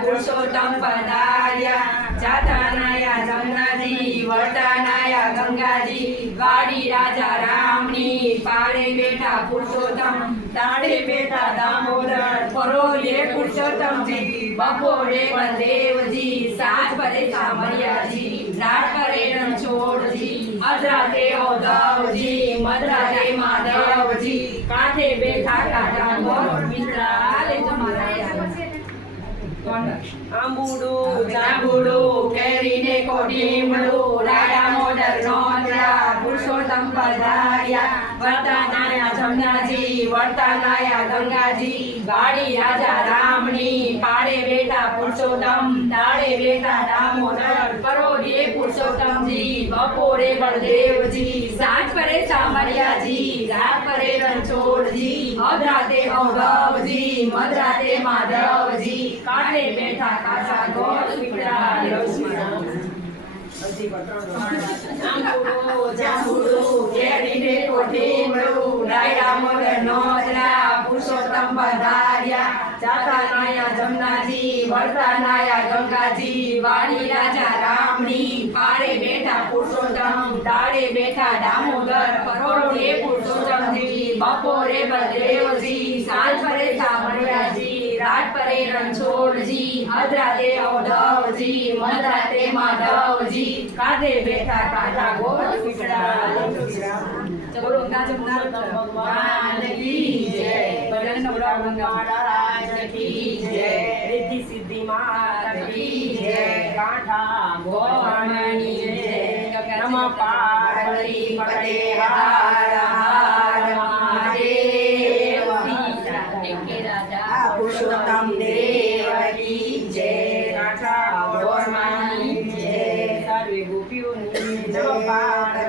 पुरुषोत्तम पधार्या जातानाया जमनाजी वर्तानाया गंगाजी वाड़ी राजा रामनी पाड़े बेटा पुरुषोत्तम ताड़े बेटा दामोदर परोले पुरुषोत्तम जी बपोरे बलदेव जी सात परे सामरिया जी रात परे रणछोड़ जी अधराते उद्धव जी मधराते माधव जी कांठे बैठा काका मोर मित्राले जमाया आंबुडू जांबुडू केरीने कोटीमडू राया मोदर नोंदरा पुरुषोत्तम पधार्या वर्तानाया जमनाजी वर्तानाया गंगाजी गाड़ी राजा रामनी पाड़े बेटा पुरुषोत्तम ताड़े बेटा दामोदर परोले पुरुषोत्तम जी बपोरे बलदेव जी सात परे सामरिया जी रात परे रणछोड़ जी अधराते उद्धव जी मधराते माधव जी कांठे बैठा काका गोर पिपड़ा जांबुडू केरीने कोटीमडू राया मोदर नोंदरा पुरुषोत्तम पधार्या जातानाया जमनाजी वर्तानाया गंगाजी वाड़ी राजा रामनी पाड़े बेटा पुरुषोत्तम ताड़े बेटा दामोदर परोले पुरुषोत्तम जी बपोरे बलदेव जी सात परे सामरिया जी रात परे रणछोड़ जी अधराते उद्धव जी मधराते माधव जी कांधे बैठा काका गोर पिपड़ा चलो जमुना भगवान की जय बजरंग महाराज की जय रिद्धि सिद्धि माता की जय कांठा गोरमणि जय नमः पार्वती पते हर हर महादेव राजा पुरुषोत्तम देव की जय कांठा गोरमणि जय सर्वे गोपियों जय